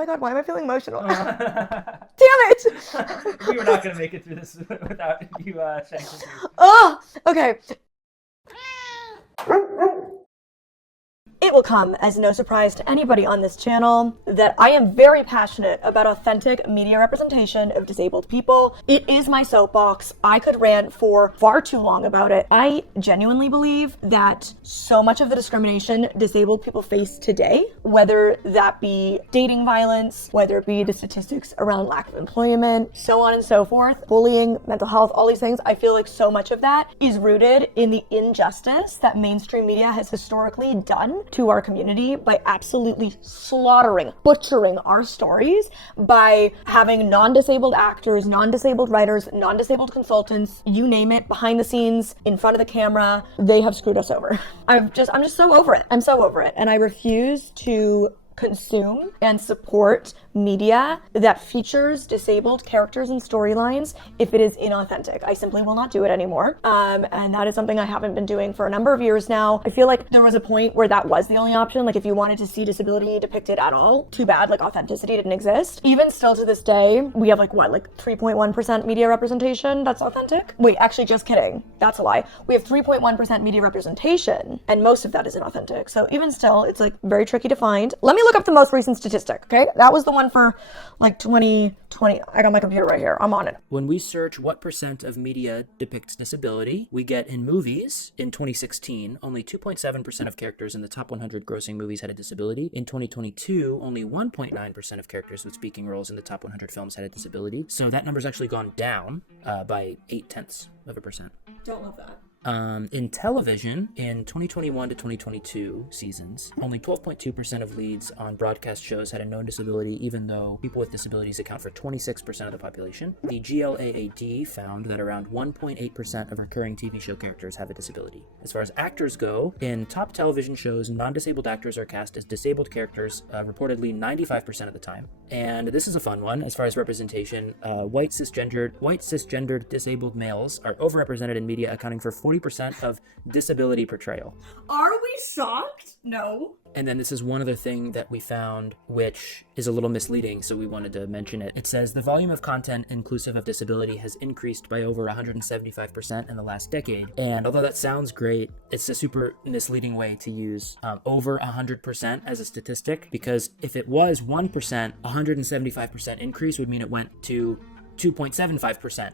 my God, why am I feeling emotional? Damn it! We were not going to make it through this without you saying something. Oh, okay. It will come as no surprise to anybody on this channel that I am very passionate about authentic media representation of disabled people. It is my soapbox. I could rant for far too long about it. I genuinely believe that so much of the discrimination disabled people face today, whether that be dating violence, whether it be the statistics around lack of employment, so on and so forth, bullying, mental health, all these things, I feel like so much of that is rooted in the injustice that mainstream media has historically done to our community by absolutely slaughtering, butchering our stories by having non-disabled actors, non-disabled writers, non-disabled consultants, you name it, behind the scenes, in front of the camera. They have screwed us over. I'm just so over it. I'm so over it. And I refuse to consume and support media that features disabled characters and storylines if it is inauthentic. I simply will not do it anymore. And that is something I haven't been doing for a number of years now. I feel like there was a point where that was the only option. Like if you wanted to see disability depicted at all, too bad, like authenticity didn't exist. Even still to this day, we have like 3.1% media representation that's authentic? Wait, actually just kidding. That's a lie. We have 3.1% media representation and most of that is inauthentic. So even still, it's like very tricky to find. Let me look up the most recent statistic, okay? That was the one for like 2020. I got my computer right here. I'm on it. When we search what percent of media depicts disability, we get in movies, in 2016, only 2.7% of characters in the top 100 grossing movies had a disability. In 2022, only 1.9% of characters with speaking roles in the top 100 films had a disability. So that number's actually gone down by 0.8%. Don't love that. In television, in 2021 to 2022 seasons, only 12.2% of leads on broadcast shows had a known disability, even though people with disabilities account for 26% of the population. The GLAAD found that around 1.8% of recurring TV show characters have a disability. As far as actors go, in top television shows, non-disabled actors are cast as disabled characters reportedly 95% of the time. And this is a fun one. As far as representation, white cisgendered disabled males are overrepresented in media, accounting for 40% of disability portrayal. Are we shocked? No. And then this is one other thing that we found, which is a little misleading, so we wanted to mention it. It says the volume of content inclusive of disability has increased by over 175% in the last decade. And although that sounds great, it's a super misleading way to use over 100% as a statistic, because if it was 1%, 175% increase would mean it went to 2.75%.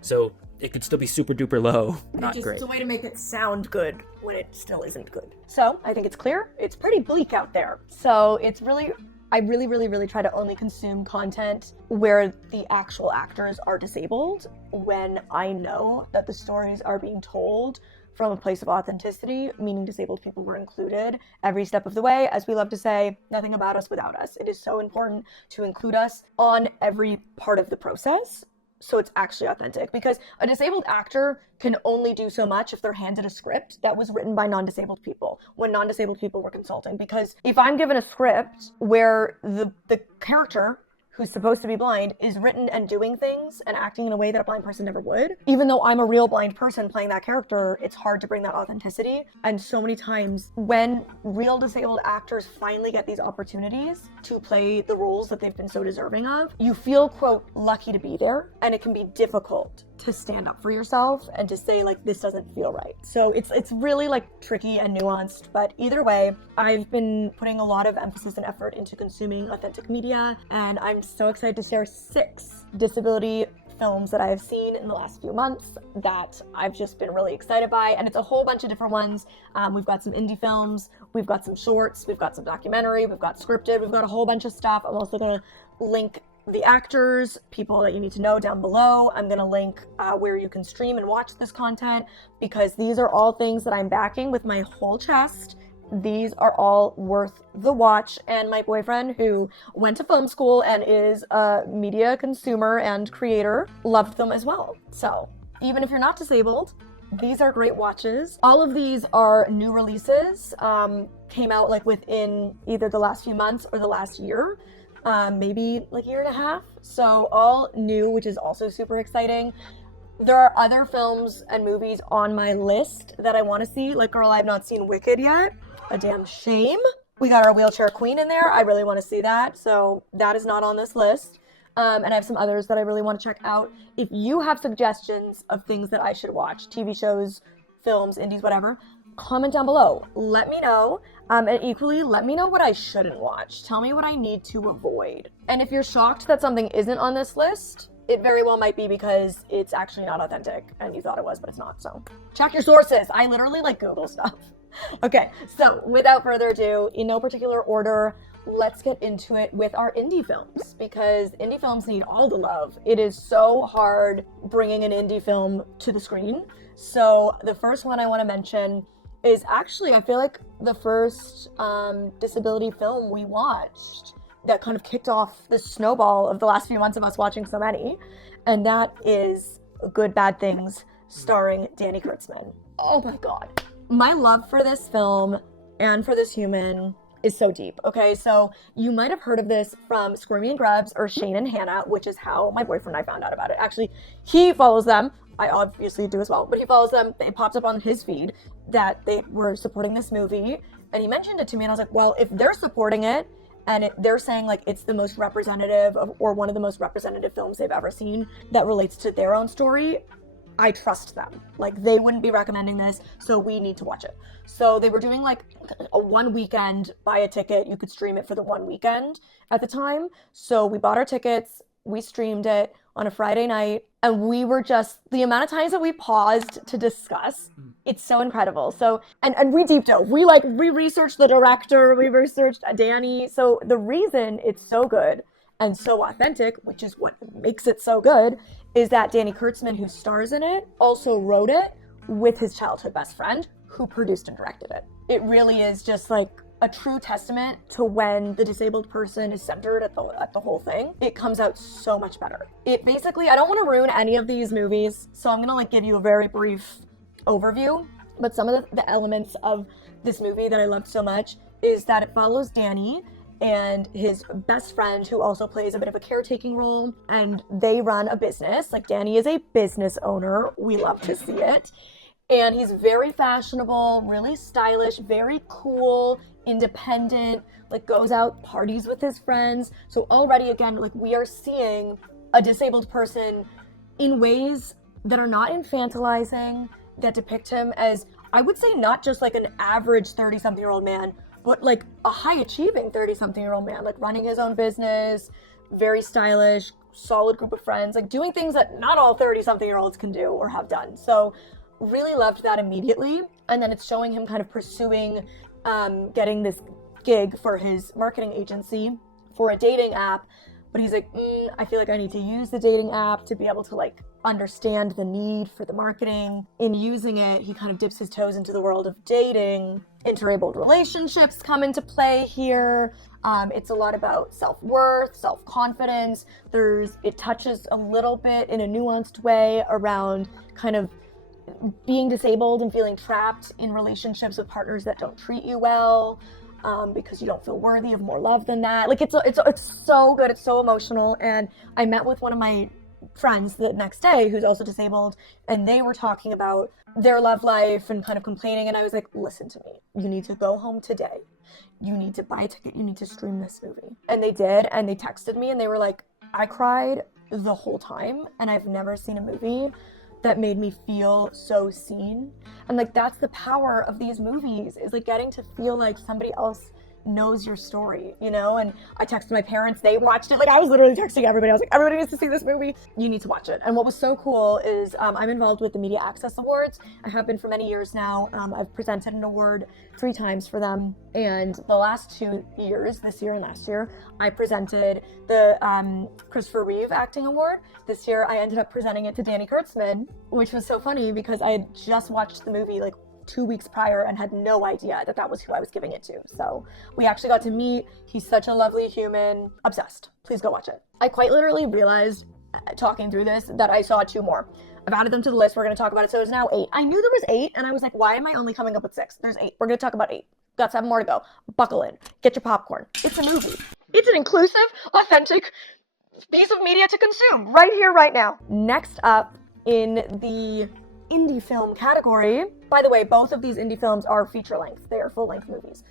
So it could still be super duper low, not great. It's a way to make it sound good when it still isn't good. So I think it's clear. It's pretty bleak out there. So I really try to only consume content where the actual actors are disabled when I know that the stories are being told from a place of authenticity, meaning disabled people were included every step of the way. As we love to say, nothing about us without us. It is so important to include us on every part of the process, so it's actually authentic, because a disabled actor can only do so much if they're handed a script that was written by non-disabled people when non-disabled people were consulting. Because if I'm given a script where the character who's supposed to be blind is written and doing things and acting in a way that a blind person never would, even though I'm a real blind person playing that character, it's hard to bring that authenticity. And so many times when real disabled actors finally get these opportunities to play the roles that they've been so deserving of, you feel, quote, lucky to be there. And it can be difficult to stand up for yourself and to say, like, this doesn't feel right. So it's really like tricky and nuanced, but either way, I've been putting a lot of emphasis and effort into consuming authentic media, and I'm so excited to share 6 disability films that I have seen in the last few months that I've just been really excited by, and it's a whole bunch of different ones. We've got some indie films, we've got some shorts, we've got some documentary, we've got scripted, we've got a whole bunch of stuff. I'm also gonna link the actors, people that you need to know down below. I'm gonna link where you can stream and watch this content, because these are all things that I'm backing with my whole chest. These are all worth the watch, and my boyfriend, who went to film school and is a media consumer and creator, loved them as well. So even if you're not disabled, these are great watches. All of these are new releases, came out like within either the last few months or the last year, maybe like a year and a half. So all new, which is also super exciting. There are other films and movies on my list that I want to see. Like, girl, I've not seen Wicked yet. A damn shame. We got our wheelchair queen in there. I really want to see that. So that is not on this list. And I have some others that I really want to check out. If you have suggestions of things that I should watch, TV shows, films, indies, whatever, comment down below. Let me know. And equally, let me know what I shouldn't watch. Tell me what I need to avoid. And if you're shocked that something isn't on this list, it very well might be because it's actually not authentic and you thought it was, but it's not. So check your sources. I literally like Google stuff. Okay, so without further ado, in no particular order, let's get into it with our indie films, because indie films need all the love. It is so hard bringing an indie film to the screen. So the first one I want to mention is actually, I feel like the first disability film we watched that kind of kicked off the snowball of the last few months of us watching so many, and that is Good Bad Things, starring Danny Kurtzman. Oh my god. My love for this film and for this human is so deep. Okay, so you might have heard of this from Squirmy and Grubs or Shane and Hannah, which is how my boyfriend and I found out about it. Actually, he follows them. I obviously do as well, but he follows them. It pops up on his feed that they were supporting this movie, and he mentioned it to me, and I was like, well, if they're supporting it, and they're saying like it's the most representative of, or one of the most representative films they've ever seen that relates to their own story, I trust them. Like, they wouldn't be recommending this, so we need to watch it. So they were doing like a one weekend, buy a ticket, you could stream it for the one weekend at the time. So we bought our tickets, we streamed it on a Friday night, and we were just, the amount of times that we paused to discuss, it's so incredible. So, and we deep dove. We researched the director, we researched Danny. So the reason it's so good and so authentic, which is what makes it so good, is that Danny Kurtzman, who stars in it, also wrote it with his childhood best friend, who produced and directed it. It really is just like a true testament to when the disabled person is centered at the whole thing. It comes out so much better. It basically, I don't want to ruin any of these movies, so I'm gonna like give you a very brief overview, but some of the elements of this movie that I loved so much is that it follows Danny and his best friend, who also plays a bit of a caretaking role, and they run a business. Like, Danny is a business owner. We love to see it. And he's very fashionable, really stylish, very cool, independent, like goes out, parties with his friends. So already, again, like, we are seeing a disabled person in ways that are not infantilizing, that depict him as, I would say, not just like an average 30-something-year-old man, but like a high-achieving 30-something-year-old man, like running his own business, very stylish, solid group of friends, like doing things that not all 30-something-year-olds can do or have done. So really loved that immediately. And then it's showing him kind of pursuing getting this gig for his marketing agency for a dating app. But he's like, I feel like I need to use the dating app to be able to like understand the need for the marketing. In using it, he kind of dips his toes into the world of dating. Interabled relationships come into play here. It's a lot about self-worth, self-confidence. It touches a little bit in a nuanced way around kind of being disabled and feeling trapped in relationships with partners that don't treat you well, because you don't feel worthy of more love than that. Like, it's so good. It's so emotional. And I met with one of my friends the next day who's also disabled, and they were talking about their love life and kind of complaining, and I was like, listen to me, you need to go home today, you need to buy a ticket, you need to stream this movie. And they did, and they texted me and they were like, I cried the whole time, and I've never seen a movie that made me feel so seen. And like, that's the power of these movies, is like getting to feel like somebody else knows your story, you know? And I texted my parents, they watched it. Like, I was literally texting everybody. I was like, everybody needs to see this movie. You need to watch it. And what was so cool is I'm involved with the Media Access Awards. I have been for many years now. I've presented an award 3 times for them. And the last 2 years, this year and last year, I presented the Christopher Reeve Acting Award. This year, I ended up presenting it to Danny Kurtzman, which was so funny because I had just watched the movie like 2 weeks prior and had no idea that that was who I was giving it to. So we actually got to meet. He's such a lovely human. Obsessed. Please go watch it. I quite literally realized, talking through this, that I saw 2 more. I've added them to the list. We're going to talk about it. So there's now 8. I knew there was 8, and I was like, why am I only coming up with 6? There's 8. We're going to talk about 8. Got 7 more to go. Buckle in. Get your popcorn. It's a movie. It's an inclusive, authentic piece of media to consume right here, right now. Next up in the indie film category, by the way, both of these indie films are feature length. They are full length movies.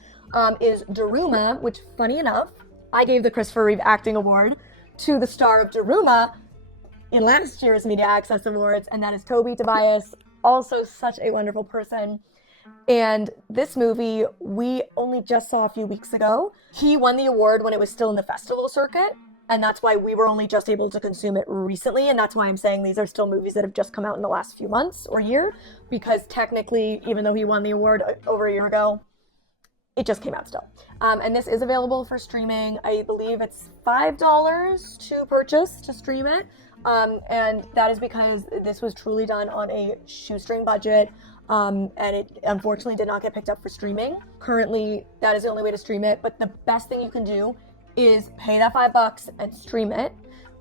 is Daruma, which, funny enough, I gave the Christopher Reeve Acting Award to the star of Daruma in last year's Media Access Awards, and that is Tobias, also such a wonderful person. And this movie, we only just saw a few weeks ago. He won the award when it was still in the festival circuit, and that's why we were only just able to consume it recently, and that's why I'm saying these are still movies that have just come out in the last few months or year, because technically, even though he won the award over a year ago, it just came out still. And this is available for streaming. I believe it's $5 to purchase to stream it. And that is because this was truly done on a shoestring budget. And it unfortunately did not get picked up for streaming. Currently, that is the only way to stream it. But the best thing you can do is pay that $5 and stream it,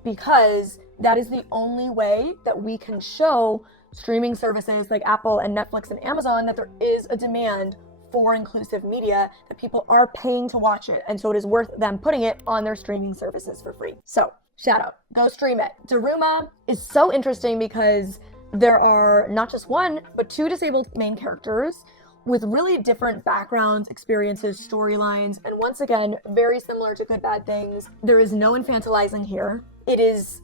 because that is the only way that we can show streaming services like Apple and Netflix and Amazon that there is a demand for inclusive media, that people are paying to watch it, and so it is worth them putting it on their streaming services for free. So, shout out, go stream it. Daruma is so interesting because there are not just one, but two disabled main characters with really different backgrounds, experiences, storylines, and once again, very similar to Good Bad Things. There is no infantilizing here. It is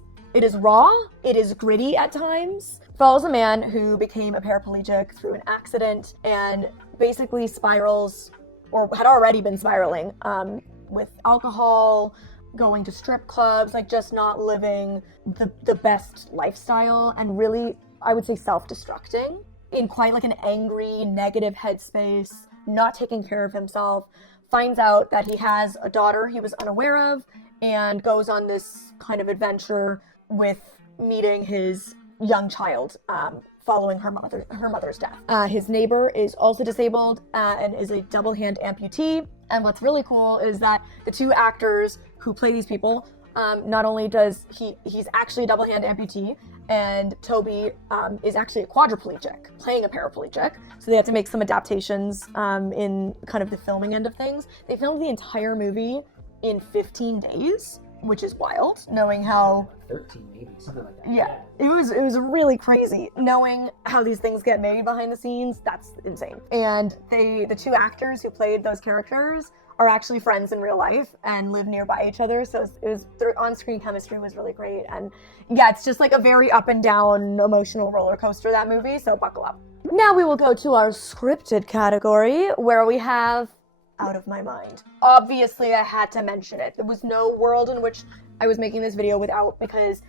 raw, it is gritty at times. Follows a man who became a paraplegic through an accident and basically spirals, or had already been spiraling, with alcohol, going to strip clubs, like just not living the best lifestyle, and really, I would say, self-destructing in quite like an angry, negative headspace, not taking care of himself, finds out that he has a daughter he was unaware of, and goes on this kind of adventure with meeting his young child, following her mother's death. His neighbor is also disabled and is a double hand amputee. And what's really cool is that the two actors who play these people, not only does he's actually a double hand amputee, and Toby is actually a quadriplegic, playing a paraplegic. So they had to make some adaptations in kind of the filming end of things. They filmed the entire movie in 15 days, which is wild, knowing how 13 maybe, something like that. Yeah, it was really crazy knowing how these things get made behind the scenes. That's insane. And the two actors who played those characters are actually friends in real life and live nearby each other. So their on-screen chemistry was really great. And yeah, it's just like a very up and down emotional roller coaster, that movie. So buckle up. Now we will go to our scripted category, where we have Out of My Mind. Obviously, I had to mention it. There was no world in which I was making this video without, because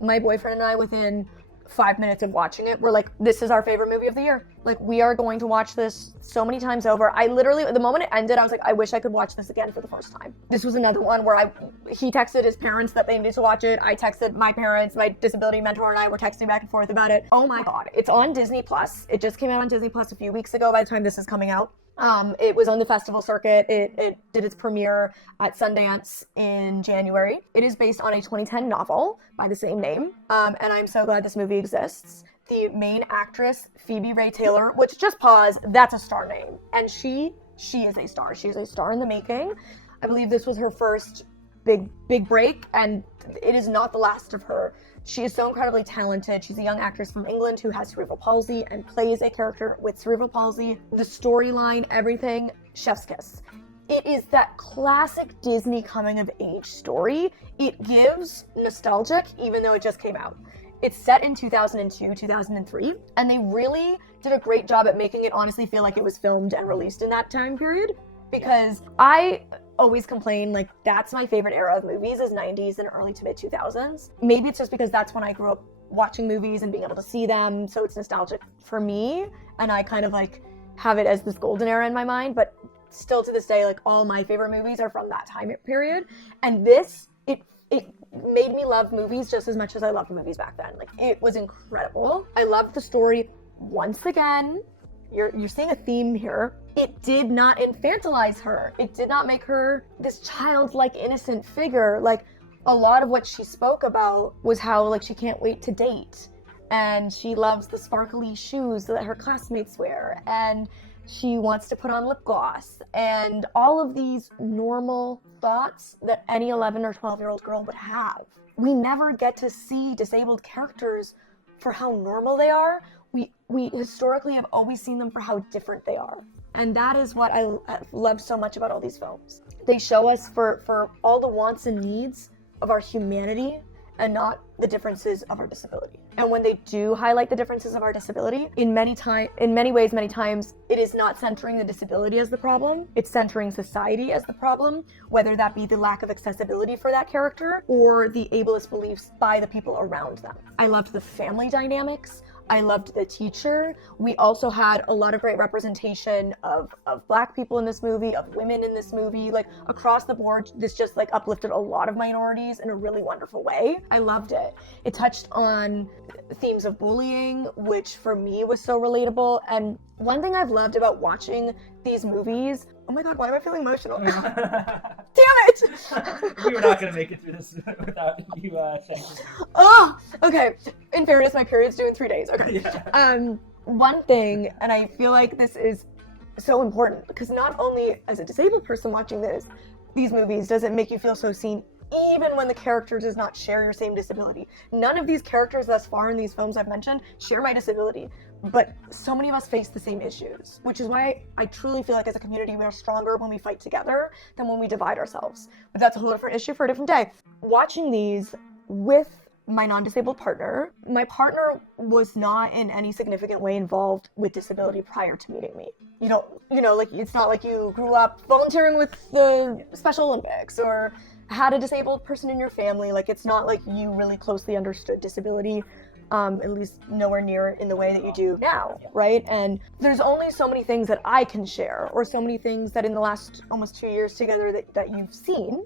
my boyfriend and I, within 5 minutes of watching it, were like, this is our favorite movie of the year. Like, we are going to watch this so many times over. I literally, the moment it ended, I was like, I wish I could watch this again for the first time. This was another one where he texted his parents that they needed to watch it. I texted my parents, my disability mentor and I were texting back and forth about it. Oh my God. It's on Disney Plus. It just came out on Disney Plus a few weeks ago by the time this is coming out. It was on the festival circuit. It did its premiere at Sundance in January. It is based on a 2010 novel by the same name. And I'm so glad this movie exists. The main actress, Phoebe Rae Taylor, which, just pause, that's a star name. And she is a star. She is a star in the making. I believe this was her first big break, and it is not the last of her. She is so incredibly talented. She's a young actress from England who has cerebral palsy and plays a character with cerebral palsy. The storyline, everything, chef's kiss. It is that classic Disney coming-of-age story. It gives nostalgic, even though it just came out. It's set in 2002, 2003, and they really did a great job at making it honestly feel like it was filmed and released in that time period. Because I always complain, like, that's my favorite era of movies, is 90s and early to mid 2000s. Maybe it's just because that's when I grew up watching movies and being able to see them, so it's nostalgic for me, and I kind of like have it as this golden era in my mind. But still to this day, like, all my favorite movies are from that time period. And this, it made me love movies just as much as I loved movies back then. Like, it was incredible. I loved the story. Once again, you're seeing a theme here. It did not infantilize her. It did not make her this childlike, innocent figure. Like, a lot of what she spoke about was how, like, she can't wait to date, and she loves the sparkly shoes that her classmates wear, and she wants to put on lip gloss, and all of these normal thoughts that any 11 or 12-year-old girl would have. We never get to see disabled characters for how normal they are. We historically have always seen them for how different they are. And that is what I love so much about all these films. They show us for all the wants and needs of our humanity and not the differences of our disability. And when they do highlight the differences of our disability, in many ways, many times, it is not centering the disability as the problem, it's centering society as the problem, whether that be the lack of accessibility for that character or the ableist beliefs by the people around them. I loved the family dynamics. I loved the teacher. We also had a lot of great representation of Black people in this movie, of women in this movie, like across the board. This just like uplifted a lot of minorities in a really wonderful way. I loved it. It touched on themes of bullying, which for me was so relatable. And one thing I've loved about watching these movies, oh my God, why am I feeling emotional? Damn it! We were not going to make it through this without you saying this. Oh, okay. In fairness, my period's due in 3 days. Okay. Yeah. One thing, and I feel like this is so important, because not only as a disabled person watching these movies does it make you feel so seen, even when the character does not share your same disability. None of these characters thus far in these films I've mentioned share my disability, but so many of us face the same issues, which is why I truly feel like as a community we are stronger when we fight together than when we divide ourselves. But that's a whole different issue for a different day. Watching these with my non-disabled partner, my partner was not in any significant way involved with disability prior to meeting me. You know, like it's not like you grew up volunteering with the Special Olympics or had a disabled person in your family. Like it's not like you really closely understood disability, at least nowhere near in the way that you do now, right? And there's only so many things that I can share, or so many things that in the last almost 2 years together that you've seen,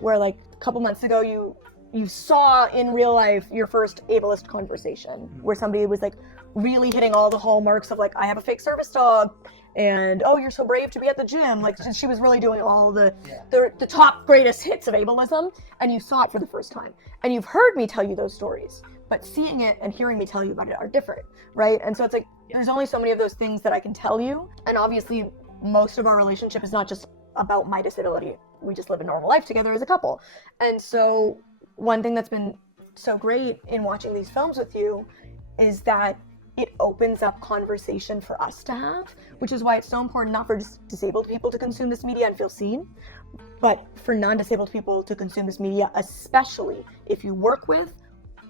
where like a couple months ago you saw in real life your first ableist conversation where somebody was like really hitting all the hallmarks of like, I have a fake service dog, and oh, you're so brave to be at the gym. Like she was really doing all the top greatest hits of ableism, and you saw it for the first time. And you've heard me tell you those stories, but seeing it and hearing me tell you about it are different, right? And so it's like, there's only so many of those things that I can tell you. And obviously most of our relationship is not just about my disability. We just live a normal life together as a couple. And so one thing that's been so great in watching these films with you is that it opens up conversation for us to have, which is why it's so important not for disabled people to consume this media and feel seen, but for non-disabled people to consume this media, especially if you work with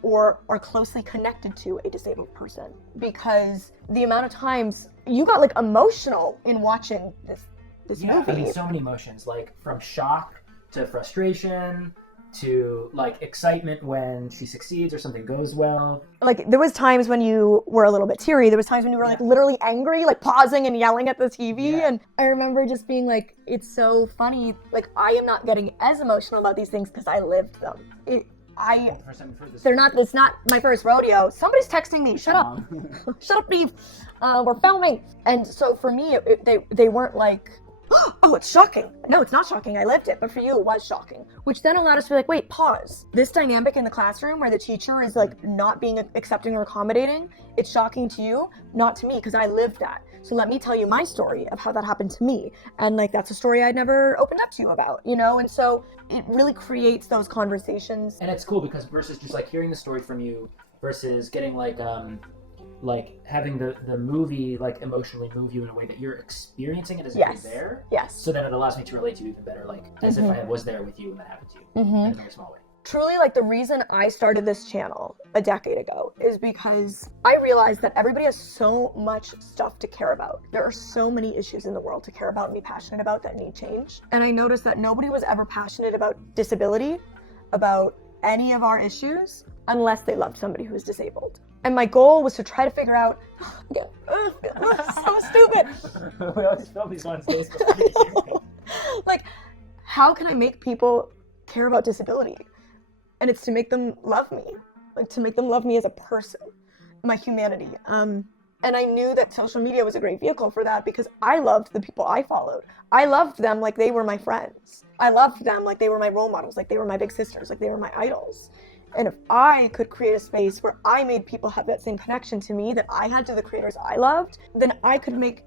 or are closely connected to a disabled person. Because the amount of times you got like emotional in watching this movie. I mean, so many emotions, like from shock to frustration to like excitement when she succeeds or something goes well. Like there was times when you were a little bit teary. There was times when you were like literally angry, like pausing and yelling at the TV. And I remember just being like, it's so funny. Like I am not getting as emotional about these things because I lived them. It's not my first rodeo. Somebody's texting me. Shut up. Shut up, Reeve. We're filming. And so for me, they weren't like, oh, it's shocking. No, it's not shocking. I lived it. But for you, it was shocking. Which then allowed us to be like, wait, pause. This dynamic in the classroom where the teacher is like not being accepting or accommodating, it's shocking to you, not to me, because I lived that. So let me tell you my story of how that happened to me. And like, that's a story I'd never opened up to you about, you know? And so it really creates those conversations. And it's cool because versus just like hearing the story from you versus getting like having the movie like emotionally move you in a way that you're experiencing it as if you're there. Yes. So then it allows me to relate to you even better, like as if I was there with you and that happened to you in a very small way. Truly, like the reason I started this channel a decade ago is because I realized that everybody has so much stuff to care about. There are so many issues in the world to care about and be passionate about that need change. And I noticed that nobody was ever passionate about disability, about any of our issues, unless they loved somebody who was disabled. And my goal was to try to figure out, so stupid. We always film these ones. Like, how can I make people care about disability? And it's to make them love me, like to make them love me as a person, my humanity. And I knew that social media was a great vehicle for that because I loved the people I followed. I loved them like they were my friends. I loved them like they were my role models, like they were my big sisters, like they were my idols. And if I could create a space where I made people have that same connection to me that I had to the creators I loved, then I could make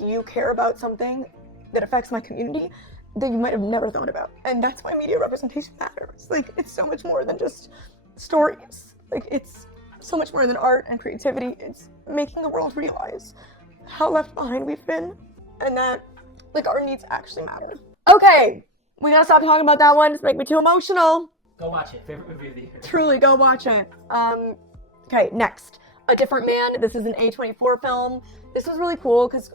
you care about something that affects my community that you might have never thought about. And that's why media representation matters. Like, it's so much more than just stories. Like, it's so much more than art and creativity. It's making the world realize how left behind we've been and that, like, our needs actually matter. Okay, we gotta stop talking about that one. It's making me too emotional. Go watch it. Favorite movie of the year. Truly, go watch it. Okay, next. A Different Man. This is an A24 film. This was really cool because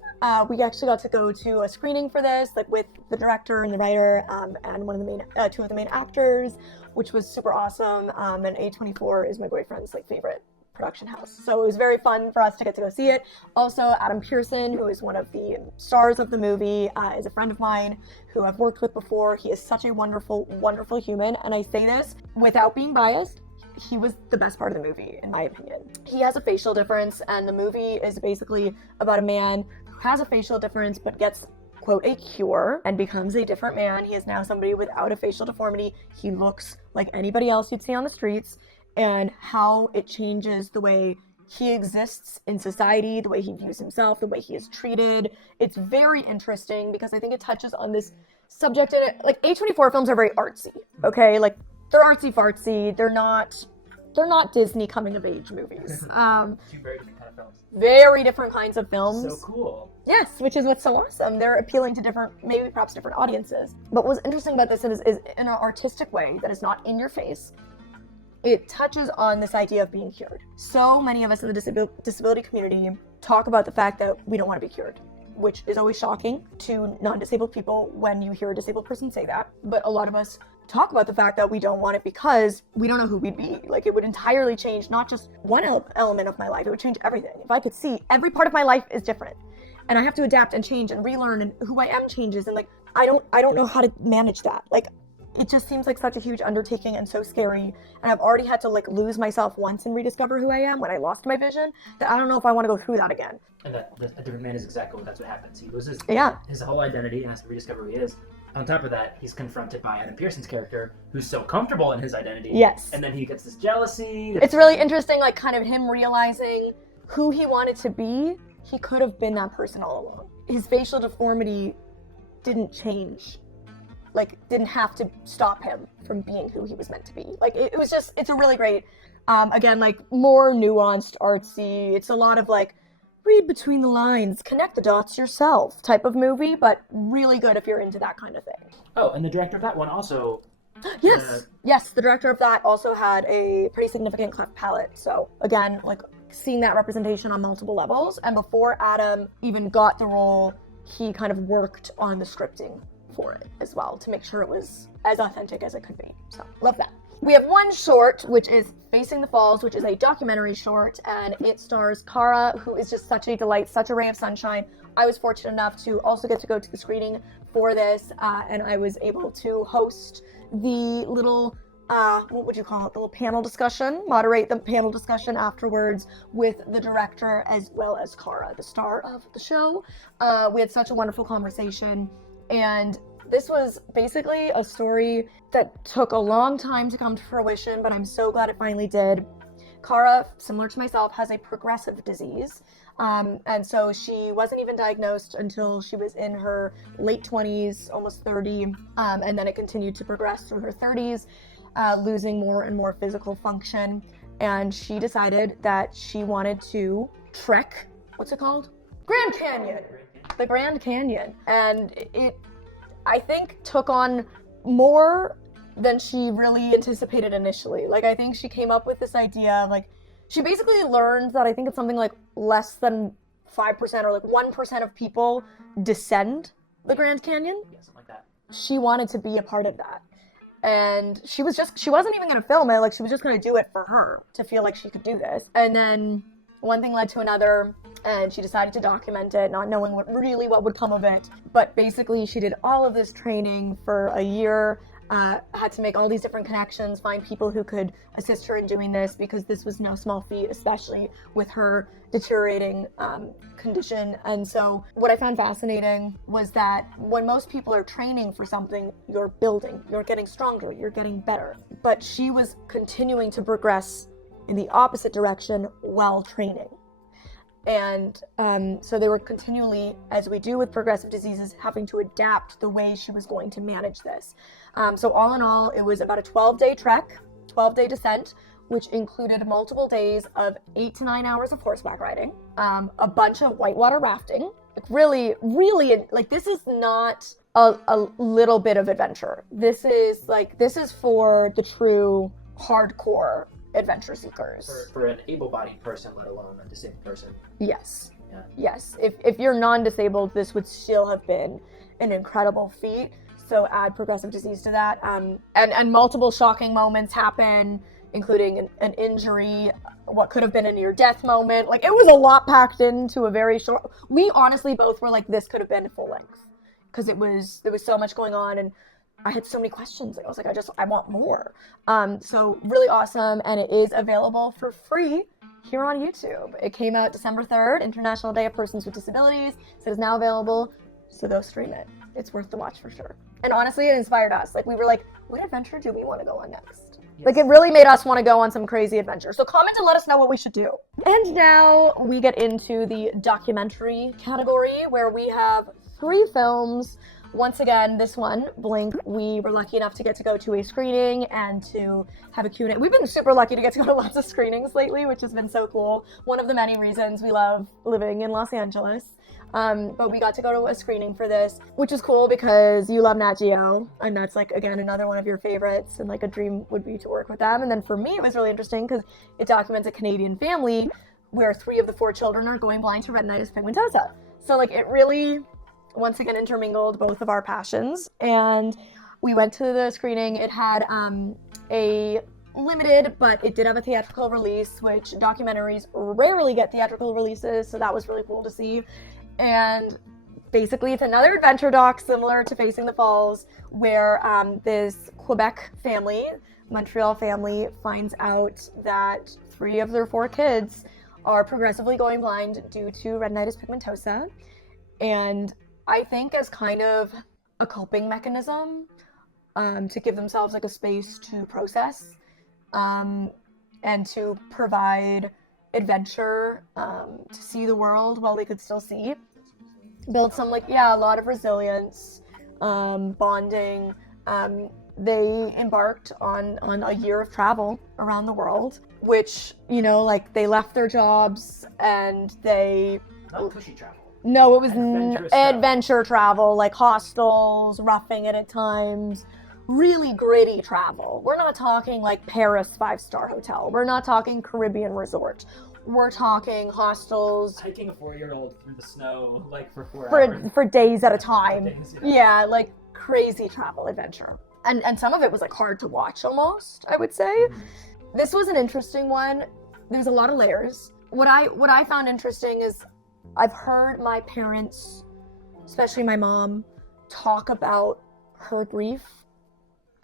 we actually got to go to a screening for this, like with the director and the writer, and one of the main, two of the main actors, which was super awesome. And A24 is my boyfriend's like favorite production house, so it was very fun for us to get to go see it. Also, Adam Pearson, who is one of the stars of the movie, is a friend of mine who I've worked with before. He is such a wonderful, wonderful human, and I say this without being biased. He was the best part of the movie, in my opinion. He has a facial difference, and the movie is basically about a man who has a facial difference but gets, quote, a cure and becomes a different man. He is now somebody without a facial deformity. He looks like anybody else you'd see on the streets, and how it changes the way he exists in society, the way he views himself, the way he is treated. It's very interesting because I think it touches on this subject in it. Like, A24 films are very artsy, okay? Like, they're artsy fartsy. They're not Disney coming of age movies. Two very different kind of films. Very different kinds of films. So cool. Yes, which is what's so awesome. They're appealing to different, maybe perhaps different audiences. But what's interesting about this is in an artistic way that is not in your face. It touches on this idea of being cured. So many of us in the disability community talk about the fact that we don't want to be cured, which is always shocking to non-disabled people when you hear a disabled person say that. But a lot of us talk about the fact that we don't want it because we don't know who we'd be. Like, it would entirely change not just one element of my life, it would change everything. If I could see every part of my life is different and I have to adapt and change and relearn, and who I am changes, and like, I don't know how to manage that. Like, it just seems like such a huge undertaking and so scary. And I've already had to like lose myself once and rediscover who I am when I lost my vision, that I don't know if I want to go through that again. And A Different Man is exactly that's what happens. He loses his whole identity and has to rediscover who he is. On top of that, he's confronted by Adam Pearson's character, who's so comfortable in his identity. Yes. And then he gets this jealousy. It's really interesting, like, kind of him realizing who he wanted to be. He could have been that person all along. His facial deformity didn't change. Like, didn't have to stop him from being who he was meant to be. Like, it was just, it's a really great, again, like, more nuanced, artsy. It's a lot of, like, read between the lines, connect the dots yourself type of movie, but really good if you're into that kind of thing. Oh, and the director of that one also... Yes, the director of that also had a pretty significant cleft palate. So, again, like, seeing that representation on multiple levels. And before Adam even got the role, he kind of worked on the scripting for it as well to make sure it was as authentic as it could be. So, love that. We have one short, which is Facing the Falls, which is a documentary short, and it stars Cara, who is just such a delight, such a ray of sunshine. I was fortunate enough to also get to go to the screening for this, and I was able to host the little, what would you call it, the little panel discussion, moderate the panel discussion afterwards with the director as well as Cara, the star of the show. We had such a wonderful conversation, and this was basically a story that took a long time to come to fruition, but I'm so glad it finally did. Cara, similar to myself, has a progressive disease. And so she wasn't even diagnosed until she was in her late 20s, almost 30. And then it continued to progress through her 30s, losing more and more physical function. And she decided that she wanted to trek, what's it called? Grand Canyon. The Grand Canyon. And it, I think, took on more than she really anticipated initially. Like, I think she came up with this idea, like, she basically learned that I think it's something like less than 5% or like 1% of people descend the Grand Canyon. Yeah, something like that. She wanted to be a part of that. And she wasn't even going to film it, like, she was just going to do it for her, to feel like she could do this. And then one thing led to another, and she decided to document it, not knowing what would come of it. But basically, she did all of this training for a year, had to make all these different connections, find people who could assist her in doing this, because this was no small feat, especially with her deteriorating condition. And so what I found fascinating was that when most people are training for something, you're building, you're getting stronger, you're getting better. But she was continuing to progress in the opposite direction while training. And so they were continually, as we do with progressive diseases, having to adapt the way she was going to manage this. So all in all, it was about a 12-day trek, 12-day descent, which included multiple days of 8 to 9 hours of horseback riding, a bunch of whitewater rafting, Like really, really, like this is not a little bit of adventure. This is for the true hardcore adventure seekers. For an able-bodied person, let alone a disabled person. Yes. Yeah. Yes. If you're non-disabled, this would still have been an incredible feat. So add progressive disease to that. And multiple shocking moments happen, including an injury, what could have been a near-death moment. Like, it was a lot packed into a very short... We honestly both were like, this could have been full length. Because there was so much going on, and I had so many questions. Like, I was like, I want more. So really awesome, and it is available for free here on YouTube. It came out December 3rd, International Day of Persons with Disabilities. So it's now available, so go stream it. It's worth the watch for sure. And honestly, it inspired us. Like, we were like, what adventure do we want to go on next? Yes. Like, it really made us want to go on some crazy adventure. So comment and let us know what we should do. And now we get into the documentary category, where we have 3 films. Once again, this one, Blink, we were lucky enough to get to go to a screening and to have a Q&A. We've been super lucky to get to go to lots of screenings lately, which has been so cool. One of the many reasons we love living in Los Angeles. But we got to go to a screening for this, which is cool because you love Nat Geo, and that's like, again, another one of your favorites, and like a dream would be to work with them. And then for me, it was really interesting because it documents a Canadian family where 3 of the 4 children are going blind to retinitis pigmentosa. So like, it really, once again, intermingled both of our passions. And we went to the screening. It had a limited, but it did have a theatrical release, which documentaries rarely get theatrical releases, so that was really cool to see. And basically, it's another adventure doc similar to Facing the Falls, where this Quebec family, Montreal family, finds out that 3 of their 4 kids are progressively going blind due to retinitis pigmentosa. And I think as kind of a coping mechanism, to give themselves like a space to process, and to provide adventure, to see the world while they could still see. Build some a lot of resilience, bonding. They embarked on a year of travel around the world, which, they left their jobs and they... Not cushy travel. No, it was adventure travel, like hostels, roughing it at times, really gritty travel. We're not talking like Paris 5-star hotel. We're not talking Caribbean resort. We're talking hostels. Hiking a 4-year-old through the snow, like for 4 hours. For days at a time. Days, yeah, like crazy travel adventure. And some of it was like hard to watch almost, I would say. This was an interesting one. There's a lot of layers. What I found interesting is I've heard my parents, especially my mom, talk about her grief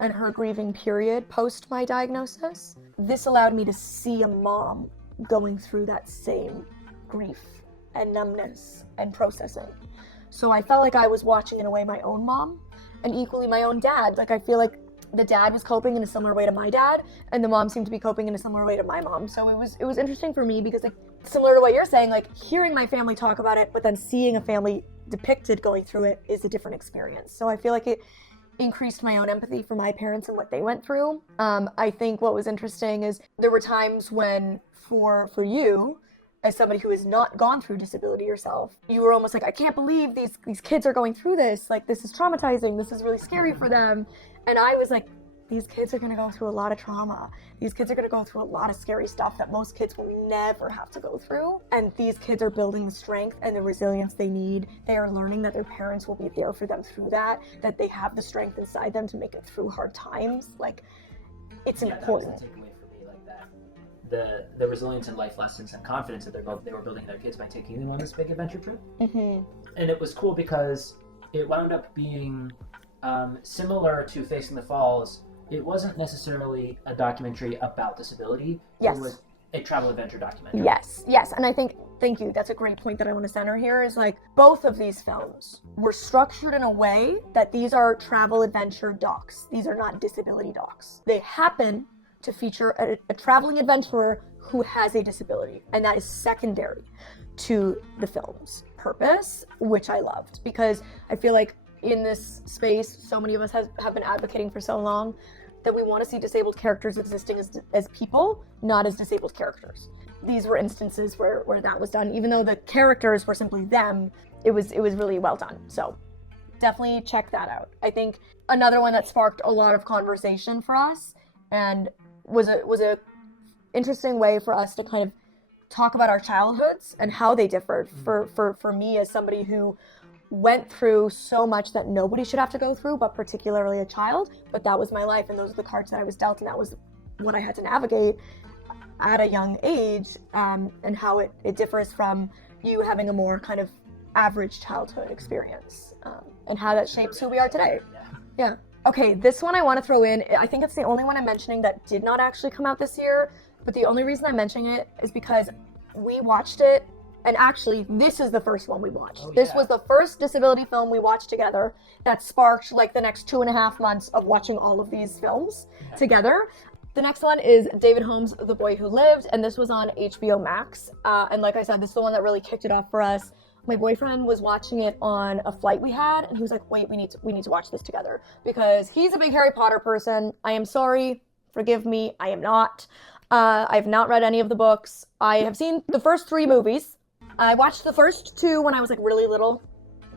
and her grieving period post my diagnosis. This allowed me to see a mom going through that same grief and numbness and processing. So I felt like I was watching, in a way, my own mom, and equally my own dad. Like, I feel like the dad was coping in a similar way to my dad, and the mom seemed to be coping in a similar way to my mom. So it was interesting for me because, like, similar to what you're saying, like, hearing my family talk about it, but then seeing a family depicted going through it is a different experience. So I feel like it increased my own empathy for my parents and what they went through. I think what was interesting is there were times when, for you, as somebody who has not gone through disability yourself, you were almost like, I can't believe these kids are going through this. Like, this is traumatizing. This is really scary for them. And I was like, these kids are going to go through a lot of trauma. These kids are going to go through a lot of scary stuff that most kids will never have to go through. And these kids are building the strength and the resilience they need. They are learning that their parents will be there for them through that they have the strength inside them to make it through hard times. Like, it's important. That was the takeaway for me, like that. The resilience and life lessons and confidence that they were building their kids by taking them on this big adventure trip. Mm-hmm. And it was cool because it wound up being similar to Facing the Falls. It wasn't necessarily a documentary about disability. Yes. It was a travel adventure documentary. Yes. And I think, thank you, that's a great point that I want to center here, is like, both of these films were structured in a way that these are travel adventure docs. These are not disability docs. They happen to feature a traveling adventurer who has a disability, and that is secondary to the film's purpose, which I loved, because I feel like in this space, so many of us have been advocating for so long that we want to see disabled characters existing as people, not as disabled characters. These were instances where that was done, even though the characters were simply them. it was really well done. So definitely check that out. I think another one that sparked a lot of conversation for us and was a interesting way for us to kind of talk about our childhoods and how they differed. For me as somebody who went through so much that nobody should have to go through, but particularly a child, but that was my life and those are the cards that I was dealt and that was what I had to navigate at a young age, and how it differs from you having a more kind of average childhood experience, and how that shapes who we are today. Yeah. Okay, this one I want to throw in. I think it's the only one I'm mentioning that did not actually come out this year, but the only reason I'm mentioning it is because we watched it, and actually this is the first one we watched. This was the first disability film we watched together that sparked like the next 2.5 months of watching all of these films together. The next one is David Holmes' The Boy Who Lived, and this was on HBO Max. And like I said, this is the one that really kicked it off for us. My boyfriend was watching it on a flight we had, and he was like, wait, we need to watch this together, because he's a big Harry Potter person. I am sorry, forgive me, I am not. I've not read any of the books. I have seen the first 3 movies. I watched the first 2 when I was like really little,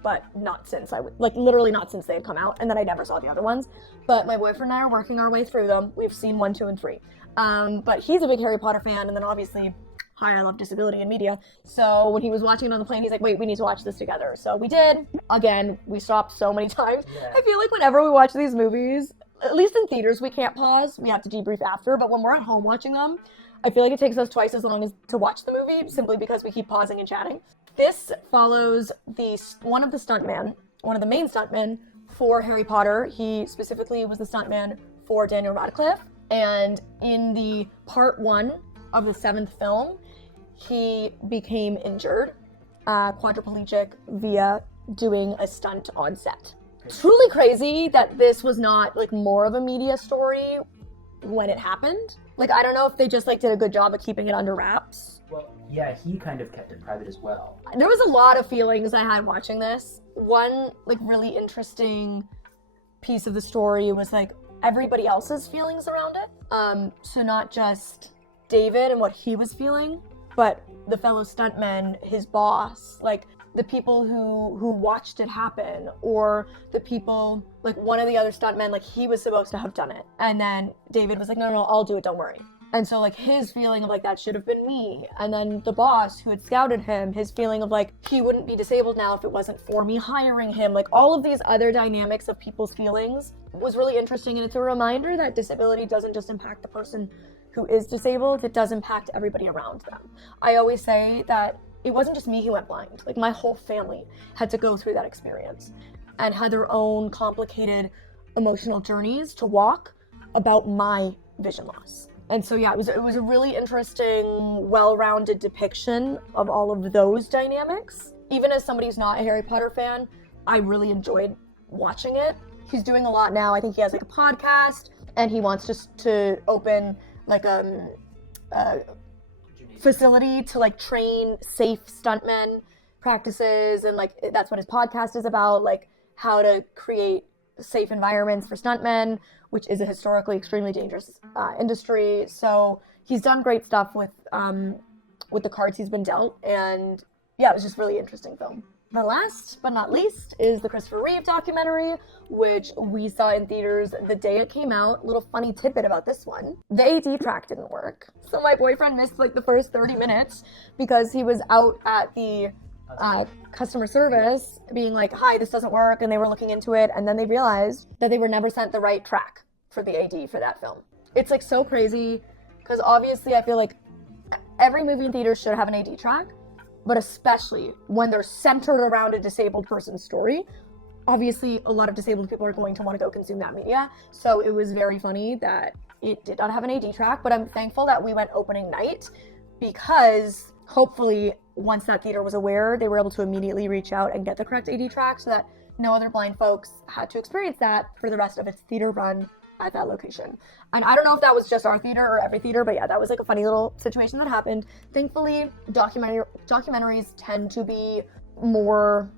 but not since literally not since they had come out, and then I never saw the other ones. But my boyfriend and I are working our way through them. We've seen 1, 2, and 3. But he's a big Harry Potter fan, and then obviously, hi, I love disability and media. So when he was watching it on the plane, he's like, wait, we need to watch this together. So we did. Again, we stopped so many times. Yeah. I feel like whenever we watch these movies, at least in theaters, we can't pause. We have to debrief after. But when we're at home watching them, I feel like it takes us twice as long as to watch the movie, simply because we keep pausing and chatting. This follows one of the main stuntmen for Harry Potter. He specifically was the stuntman for Daniel Radcliffe. And in the part 1 of the 7th film, he became injured, quadriplegic, via doing a stunt on set. Truly crazy that this was not like more of a media story when it happened. Like, I don't know if they just like did a good job of keeping it under wraps. Well, yeah, he kind of kept it private as well. There was a lot of feelings I had watching this. One like really interesting piece of the story was like everybody else's feelings around it. So not just David and what he was feeling, but the fellow stuntmen, his boss, like the people who watched it happen, or the people, like one of the other stuntmen, like he was supposed to have done it. And then David was like, no, I'll do it, don't worry. And so like his feeling of like, that should have been me. And then the boss who had scouted him, his feeling of like, he wouldn't be disabled now if it wasn't for me hiring him. Like all of these other dynamics of people's feelings was really interesting. And it's a reminder that disability doesn't just impact the person who is disabled, it does impact everybody around them. I always say that it wasn't just me who went blind. Like my whole family had to go through that experience and had their own complicated emotional journeys to walk about my vision loss. And so yeah, it was a really interesting, well-rounded depiction of all of those dynamics. Even as somebody who's not a Harry Potter fan, I really enjoyed watching it. He's doing a lot now. I think he has like a podcast, and he wants just to open like a facility to like train safe stuntmen practices, and like that's what his podcast is about, like how to create safe environments for stuntmen, which is a historically extremely dangerous industry. So he's done great stuff with the cards he's been dealt, and yeah, it was just really interesting film. The last but not least is the Christopher Reeve documentary, which we saw in theaters the day it came out. Little funny tidbit about this one. The AD track didn't work. So my boyfriend missed like the first 30 minutes because he was out at the customer service being like, hi, this doesn't work. And they were looking into it. And then they realized that they were never sent the right track for the AD for that film. It's like so crazy because obviously I feel like every movie in theaters should have an AD track. But especially when they're centered around a disabled person's story, obviously a lot of disabled people are going to want to go consume that media. So it was very funny that it did not have an AD track, but I'm thankful that we went opening night, because hopefully once that theater was aware, they were able to immediately reach out and get the correct AD track so that no other blind folks had to experience that for the rest of its theater run at that location. And I don't know if that was just our theater or every theater, but yeah, that was like a funny little situation that happened. Thankfully, documentaries tend to be more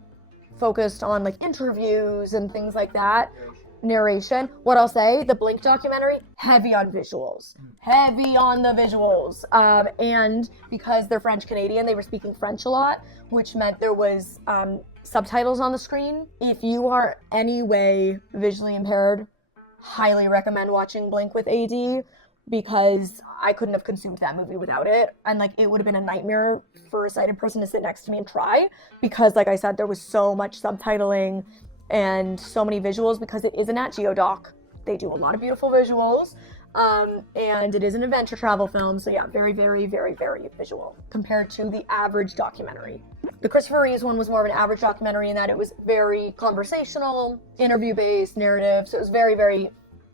focused on like interviews and things like that. narration. What I'll say, the Blink documentary, heavy on visuals. Heavy on the visuals. And because they're French Canadian, they were speaking French a lot, which meant there was subtitles on the screen. If you are any way visually impaired, highly recommend watching Blink with AD, because I couldn't have consumed that movie without it. And like, it would have been a nightmare for a sighted person to sit next to me and try, because like I said, there was so much subtitling and so many visuals, because it is a Nat Geo doc. They do a lot of beautiful visuals. And it is an adventure travel film. So yeah, very, very, very, very visual compared to the average documentary. The Christopher Reeves one was more of an average documentary in that it was very conversational, interview-based narrative. So it was very, very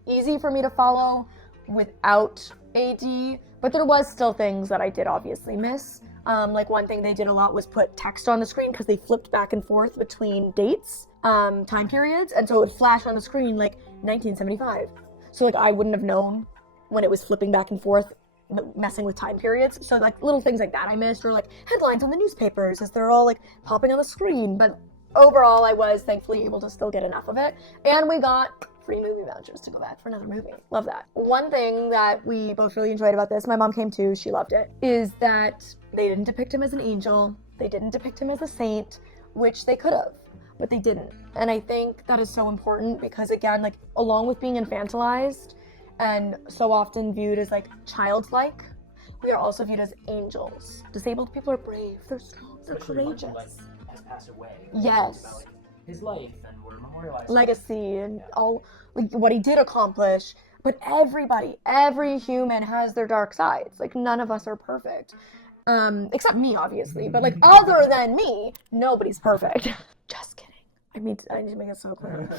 easy for me to follow without AD, but there was still things that I did obviously miss. Like one thing they did a lot was put text on the screen, because they flipped back and forth between dates, time periods, and so it would flash on the screen like 1975. So like I wouldn't have known when it was flipping back and forth, messing with time periods. So like little things like that I missed, or like headlines on the newspapers as they're all like popping on the screen. But overall, I was thankfully able to still get enough of it, and we got free movie vouchers to go back for another movie. Love that. One thing that we both really enjoyed about this, my mom came too, she loved it, is that they didn't depict him as an angel. They didn't depict him as a saint, which they could have, but they didn't. And I think that is so important, because again, like along with being infantilized and so often viewed as like childlike, we are also viewed as angels. Disabled people are brave, they're strong, they're courageous. Has passed away. Yes. About his life, and we're memorializing legacy and all like what he did accomplish. But every human has their dark sides. Like none of us are perfect, except me, obviously. But like other than me, nobody's perfect. Just kidding. I need to make it so clear.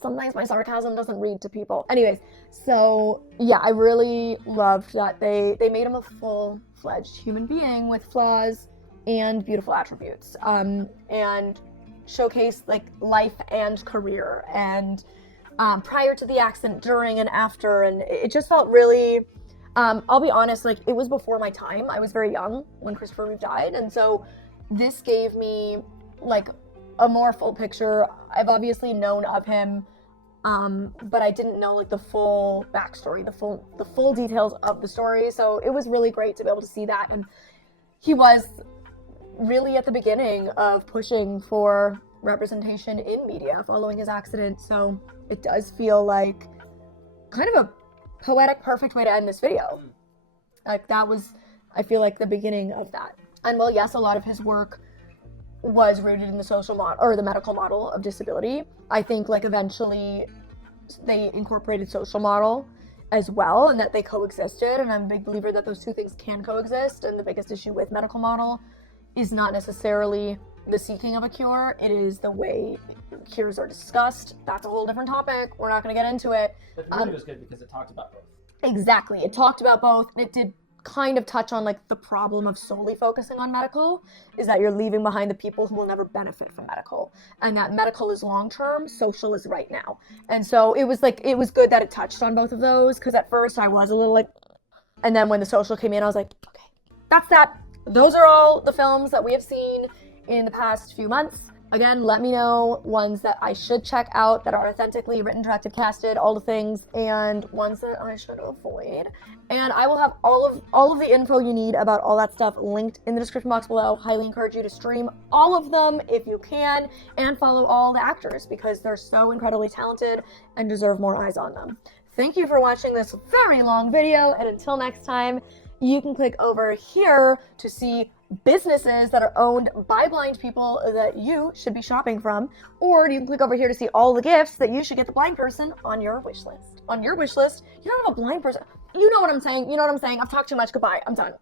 Sometimes my sarcasm doesn't read to people. Anyways, so yeah, I really loved that they made him a full-fledged human being with flaws and beautiful attributes, and showcase like life and career, and prior to the accident, during and after, and it just felt really, I'll be honest, like it was before my time. I was very young when Christopher Reeve died, and so this gave me like a more full picture. I've obviously known of him, but I didn't know like the full backstory, the full details of the story. So it was really great to be able to see that, and he was really at the beginning of pushing for representation in media following his accident. So it does feel like kind of a poetic, perfect way to end this video. Like that was, I feel like, the beginning of that. And well, yes, a lot of his work was rooted in the social model or the medical model of disability. I think like eventually they incorporated social model as well, and that they coexisted. And I'm a big believer that those two things can coexist. And the biggest issue with medical model is not necessarily the seeking of a cure, it is the way cures are discussed. That's a whole different topic. We're not going to get into it. But the movie was good because it talked about both. Exactly. It talked about both, and it did kind of touch on like the problem of solely focusing on medical, is that you're leaving behind the people who will never benefit from medical, and that medical is long-term, social is right now. And so it was good that it touched on both of those, because at first I was a little like, and then when the social came in, I was like, okay, that's that. Those are all the films that we have seen in the past few months. Again, let me know ones that I should check out that are authentically written, directed, casted, all the things, and ones that I should avoid. And I will have all of the info you need about all that stuff linked in the description box below. Highly encourage you to stream all of them if you can, and follow all the actors, because they're so incredibly talented and deserve more eyes on them. Thank you for watching this very long video, and until next time, you can click over here to see businesses that are owned by blind people that you should be shopping from, or you can click over here to see all the gifts that you should get the blind person on your wish list. On your wish list, you don't have a blind person. You know what I'm saying. I've talked too much. Goodbye. I'm done.